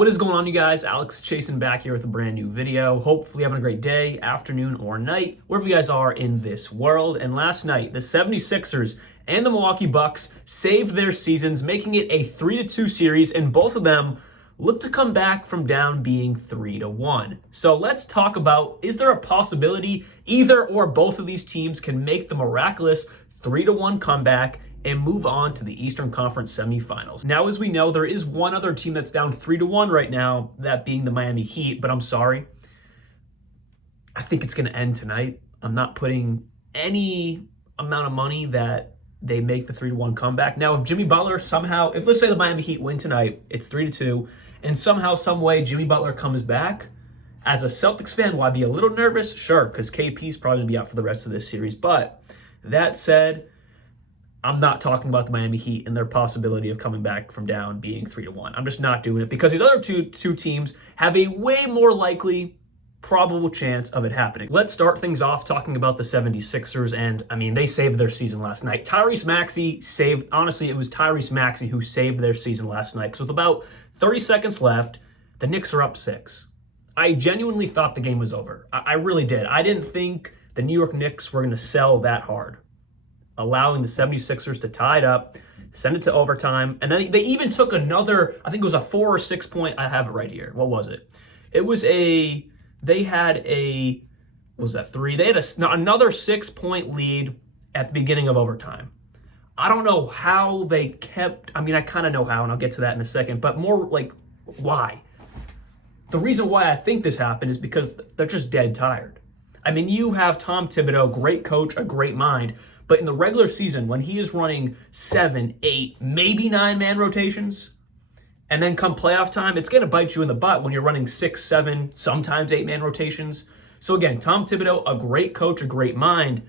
What is going on, you guys? Alex Chasen back here with a brand new video. Hopefully having a great day, afternoon, or night, wherever you guys are in this world. And last night, the 76ers and the Milwaukee Bucks saved their seasons, making it a 3-2 series, and both of them look to come back from down being 3-1. So let's talk about, is there a possibility either or both of these teams can make the miraculous 3-1 comeback and move on to the Eastern Conference semifinals? Now, as we know, there is one other team that's down 3-1 right now, that being the Miami Heat, but I'm sorry. I think it's going to end tonight. I'm not putting any amount of money that they make the 3-1 comeback. Now, if Jimmy Butler somehow, if let's say the Miami Heat win tonight, it's 3-2, and somehow, some way, Jimmy Butler comes back, as a Celtics fan, will I be a little nervous? Sure, because KP's probably going to be out for the rest of this series. But that said, I'm not talking about the Miami Heat and their possibility of coming back from down being 3-1. I'm just not doing it because these other two teams have a way more likely, probable chance of it happening. Let's start things off talking about the 76ers, and I mean, they saved their season last night. Tyrese Maxey saved, honestly, it was Tyrese Maxey who saved their season last night, because with about 30 seconds left, the Knicks are up 6. I genuinely thought the game was over. I really did. I didn't think the New York Knicks were going to sell that hard, allowing the 76ers to tie it up, send it to overtime, and then they even took another, I think it was a 4 or 6 point, I have it right here. What was it? It was they had a, what was that, 3? They had another 6-point lead at the beginning of overtime. I don't know how they kept, I mean, I kind of know how, and I'll get to that in a second, but more like, why? The reason why I think this happened is because they're just dead tired. I mean, you have Tom Thibodeau, great coach, a great mind, but in the regular season, when he is running 7, 8, maybe 9-man rotations, and then come playoff time, it's going to bite you in the butt when you're running 6, 7, sometimes 8-man rotations. So again, Tom Thibodeau, a great coach, a great mind,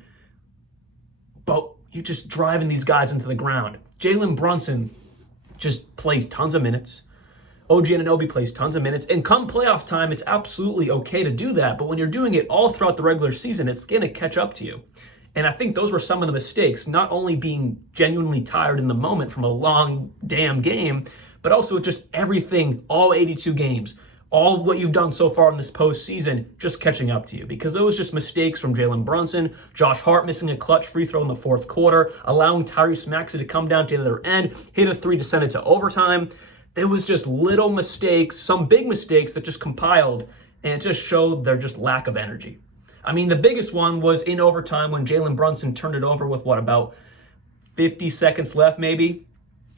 but you're just driving these guys into the ground. Jalen Brunson just plays tons of minutes. OG Anunoby plays tons of minutes. And come playoff time, it's absolutely okay to do that. But when you're doing it all throughout the regular season, it's going to catch up to you. And I think those were some of the mistakes, not only being genuinely tired in the moment from a long damn game, but also just everything, all 82 games, all of what you've done so far in this postseason, just catching up to you. Because those just mistakes from Jalen Brunson, Josh Hart missing a clutch free throw in the fourth quarter, allowing Tyrese Maxey to come down to the other end, hit a 3 to send it to overtime. There was just little mistakes, some big mistakes that just compiled, and it just showed their just lack of energy. I mean, the biggest one was in overtime when Jalen Brunson turned it over with, about 50 seconds left maybe?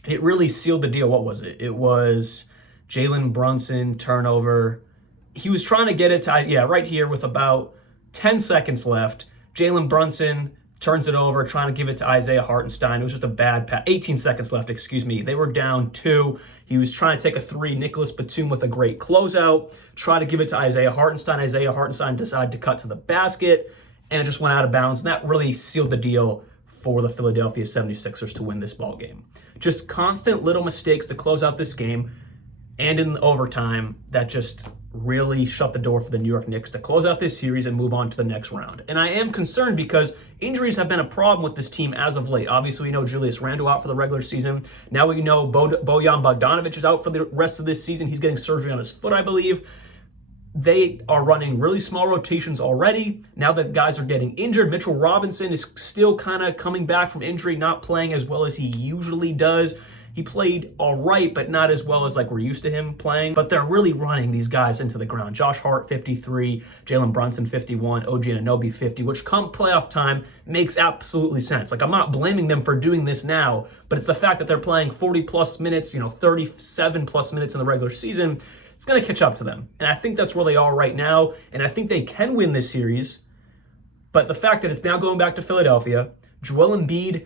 It really sealed the deal. What was it? It was Jalen Brunson turnover. He was trying to get it to, right here with about 10 seconds left. Jalen Brunson turns it over, trying to give it to Isaiah Hartenstein. It was just a bad pass. 18 seconds left, excuse me. They were down 2. He was trying to take a 3. Nicholas Batum with a great closeout. Try to give it to Isaiah Hartenstein. Isaiah Hartenstein decided to cut to the basket, and it just went out of bounds. And that really sealed the deal for the Philadelphia 76ers to win this ball game. Just constant little mistakes to close out this game, and in overtime, that just really shut the door for the New York Knicks to close out this series and move on to the next round. And I am concerned because injuries have been a problem with this team as of late. Obviously, we know Julius Randle out for the regular season. Now we know Bojan Bogdanovic is out for the rest of this season. He's getting surgery on his foot, I believe. They are running really small rotations already. Now that guys are getting injured, Mitchell Robinson is still kind of coming back from injury, not playing as well as he usually does. He played all right, but not as well as we're used to him playing. But they're really running these guys into the ground. Josh Hart, 53, Jalen Brunson, 51, OG Anunoby, 50, which come playoff time makes absolutely sense. I'm not blaming them for doing this now, but it's the fact that they're playing 40-plus minutes, 37-plus minutes in the regular season. It's going to catch up to them. And I think that's where they are right now. And I think they can win this series. But the fact that it's now going back to Philadelphia, Joel Embiid,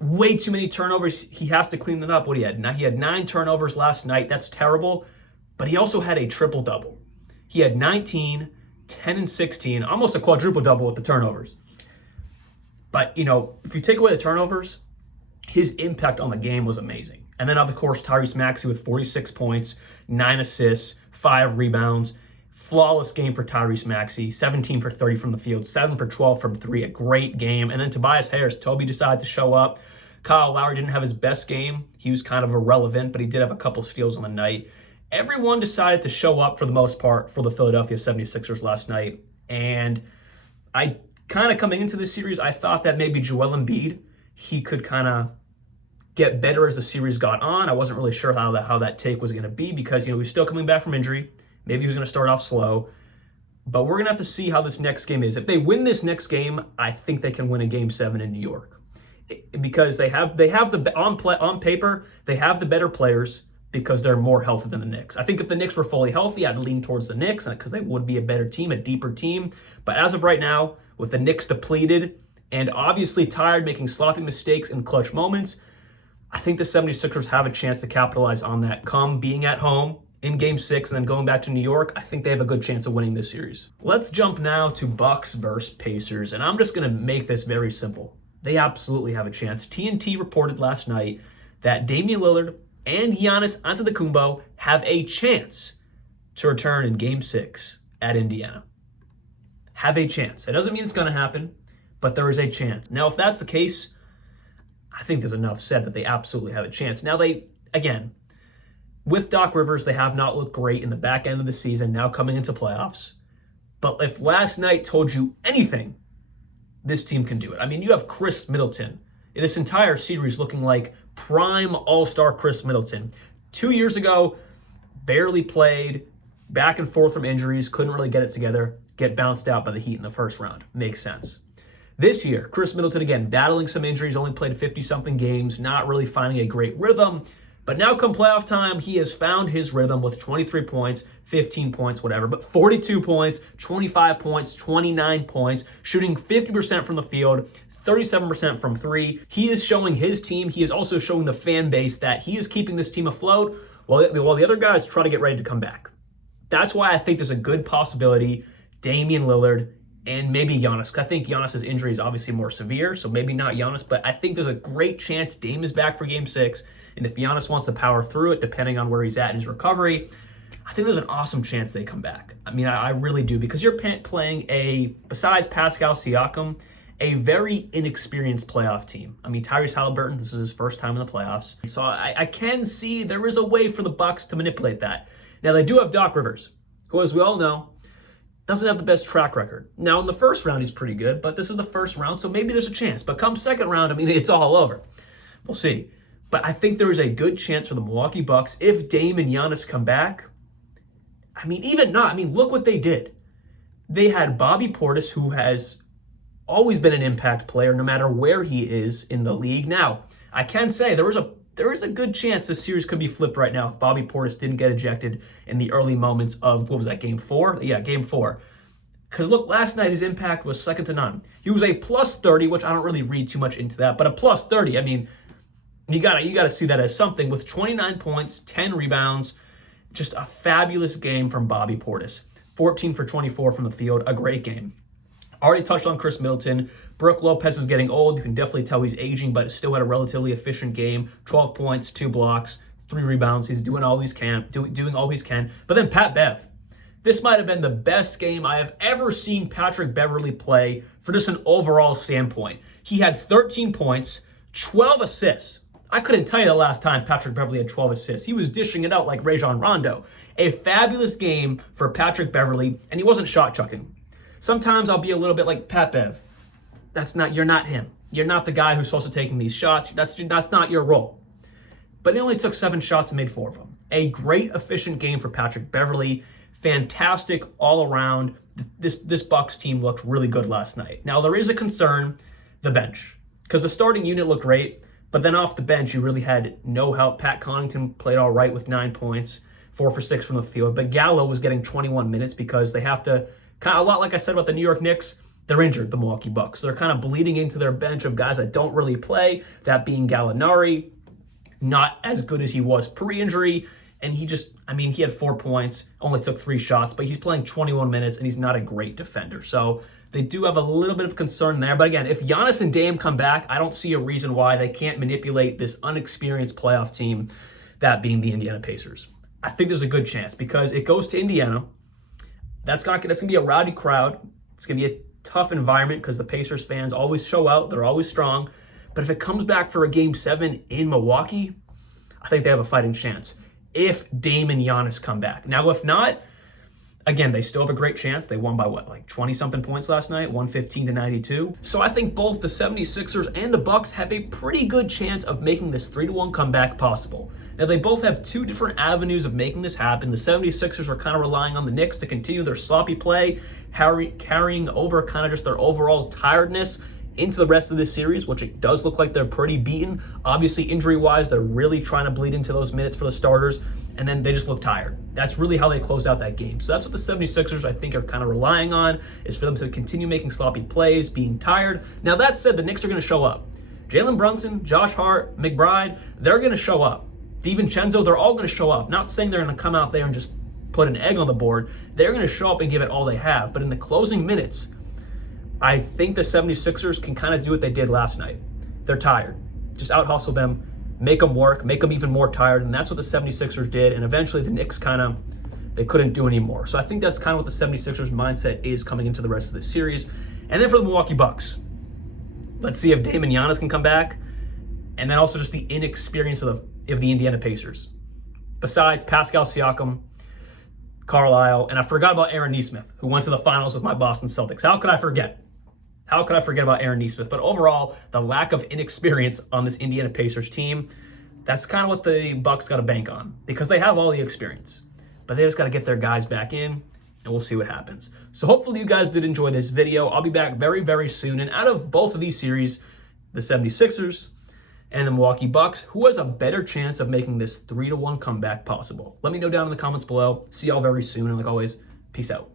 way too many turnovers. He has to clean them up. What he had? He had 9 turnovers last night. That's terrible. But he also had a triple-double. He had 19, 10, and 16, almost a quadruple-double with the turnovers. But, if you take away the turnovers, his impact on the game was amazing. And then, of course, Tyrese Maxey with 46 points, 9 assists, 5 rebounds. Flawless game for Tyrese Maxey, 17 for 30 from the field, 7 for 12 from 3, a great game. And then Tobias Harris, Toby decided to show up. Kyle Lowry didn't have his best game. He was kind of irrelevant, but he did have a couple steals on the night. everyone decided to show up for the most part for the Philadelphia 76ers last night. And I kind of coming into this series, I thought that maybe Joel Embiid, he could kind of get better as the series got on. I wasn't really sure how that take was going to be because, he was still coming back from injury. Maybe he was going to start off slow. But we're going to have to see how this next game is. If they win this next game, I think they can win a Game 7 in New York. Because they have the on paper, they have the better players because they're more healthy than the Knicks. I think if the Knicks were fully healthy, I'd lean towards the Knicks because they would be a better team, a deeper team. But as of right now, with the Knicks depleted and obviously tired, making sloppy mistakes in clutch moments, I think the 76ers have a chance to capitalize on that. Come being at home in Game 6 and then going back to New York, I think they have a good chance of winning this series. Let's jump now to Bucks versus Pacers, and I'm just going to make this very simple. They absolutely have a chance. TNT reported last night that Damian Lillard and Giannis Antetokounmpo have a chance to return in Game 6 at Indiana. Have a chance. It doesn't mean it's going to happen, but there is a chance. Now, if that's the case, I think there's enough said that they absolutely have a chance. Now, with Doc Rivers, they have not looked great in the back end of the season, now coming into playoffs. But if last night told you anything, this team can do it. I mean, you have Chris Middleton in this entire series looking like prime all-star Chris Middleton. 2 years ago, barely played, back and forth from injuries, couldn't really get it together, get bounced out by the Heat in the first round. Makes sense. This year, Chris Middleton, again, battling some injuries, only played 50-something games, not really finding a great rhythm. But now come playoff time, he has found his rhythm with 23 points, 15 points, whatever, but 42 points, 25 points, 29 points, shooting 50% from the field, 37% from three. He is showing his team, he is also showing the fan base that he is keeping this team afloat while the other guys try to get ready to come back. That's why I think there's a good possibility Damian Lillard and maybe Giannis. I think Giannis' injury is obviously more severe, so maybe not Giannis, but I think there's a great chance Dame is back for Game 6. And if Giannis wants to power through it, depending on where he's at in his recovery, I think there's an awesome chance they come back. I mean, I really do, because you're playing besides Pascal Siakam, a very inexperienced playoff team. I mean, Tyrese Halliburton, this is his first time in the playoffs. So I can see there is a way for the Bucks to manipulate that. Now, they do have Doc Rivers, who, as we all know, doesn't have the best track record. Now, in the first round, he's pretty good, but this is the first round, so maybe there's a chance. But come second round, I mean, it's all over. We'll see. But I think there is a good chance for the Milwaukee Bucks if Dame and Giannis come back. I mean, even not. I mean, look what they did. They had Bobby Portis, who has always been an impact player, no matter where he is in the league. Now, I can say there is a good chance this series could be flipped right now if Bobby Portis didn't get ejected in the early moments of, what was that, Game 4? Yeah, Game 4. Because look, last night his impact was second to none. He was a plus 30, which I don't really read too much into that, but a plus 30, I mean, you gotta see that as something. With 29 points, 10 rebounds, just a fabulous game from Bobby Portis. 14 for 24 from the field, a great game. Already touched on Chris Middleton. Brook Lopez is getting old. You can definitely tell he's aging, but still had a relatively efficient game. 12 points, 2 blocks, 3 rebounds. He's doing all he can. But then Pat Bev. This might have been the best game I have ever seen Patrick Beverley play for just an overall standpoint. He had 13 points, 12 assists. I couldn't tell you the last time Patrick Beverley had 12 assists. He was dishing it out like Rajon Rondo. A fabulous game for Patrick Beverley, and he wasn't shot chucking. Sometimes I'll be a little bit like Pat Bev. You're not him. You're not the guy who's supposed to take these shots. That's not your role. But he only took 7 shots and made 4 of them. A great, efficient game for Patrick Beverley. Fantastic all around. This Bucks team looked really good last night. Now, there is a concern, the bench. Because the starting unit looked great, but then off the bench, you really had no help. Pat Connaughton played all right with 9 points, 4 for 6 from the field. But Gallo was getting 21 minutes because they have to, kind of a lot like I said about the New York Knicks, they're injured, the Milwaukee Bucks. They're kind of bleeding into their bench of guys that don't really play, that being Gallinari, not as good as he was pre-injury. And he had 4 points, only took 3 shots, but he's playing 21 minutes and he's not a great defender. So they do have a little bit of concern there. But again, if Giannis and Dame come back, I don't see a reason why they can't manipulate this unexperienced playoff team, that being the Indiana Pacers. I think there's a good chance because it goes to Indiana. That's going to be a rowdy crowd. It's going to be a tough environment because the Pacers fans always show out. They're always strong. But if it comes back for a Game 7 in Milwaukee, I think they have a fighting chance. if Dame and Giannis come back. Now, if not, again, they still have a great chance. They won by what, like 20-something points last night, 115-92. So I think both the 76ers and the Bucks have a pretty good chance of making this 3-1 comeback possible. Now, they both have two different avenues of making this happen. The 76ers are kind of relying on the Knicks to continue their sloppy play, carrying over kind of just their overall tiredness into the rest of this series, which it does look like they're pretty beaten. Obviously, injury-wise, they're really trying to bleed into those minutes for the starters, and then they just look tired. That's really how they closed out that game. So that's what the 76ers, I think, are kind of relying on, is for them to continue making sloppy plays, being tired. Now, that said, the Knicks are going to show up. Jalen Brunson, Josh Hart, McBride, they're going to show up. DiVincenzo, they're all going to show up. Not saying they're going to come out there and just put an egg on the board. They're going to show up and give it all they have. But in the closing minutes, I think the 76ers can kind of do what they did last night. They're tired. Just out-hustle them, make them work, make them even more tired, and that's what the 76ers did, and eventually the Knicks they couldn't do anymore. So I think that's kind of what the 76ers mindset is coming into the rest of this series. And then for the Milwaukee Bucks, let's see if Dame and Giannis can come back, and then also just the inexperience of the Indiana Pacers. Besides Pascal Siakam, Carlisle, and I forgot about Aaron Nesmith, who went to the finals with my Boston Celtics. How could I forget? How could I forget about Aaron Nesmith? But overall, the lack of inexperience on this Indiana Pacers team, that's kind of what the Bucks got to bank on, because they have all the experience. But they just got to get their guys back in, and we'll see what happens. So hopefully you guys did enjoy this video. I'll be back very, very soon. And out of both of these series, the 76ers and the Milwaukee Bucks, who has a better chance of making this 3-1 comeback possible? Let me know down in the comments below. See y'all very soon. And like always, peace out.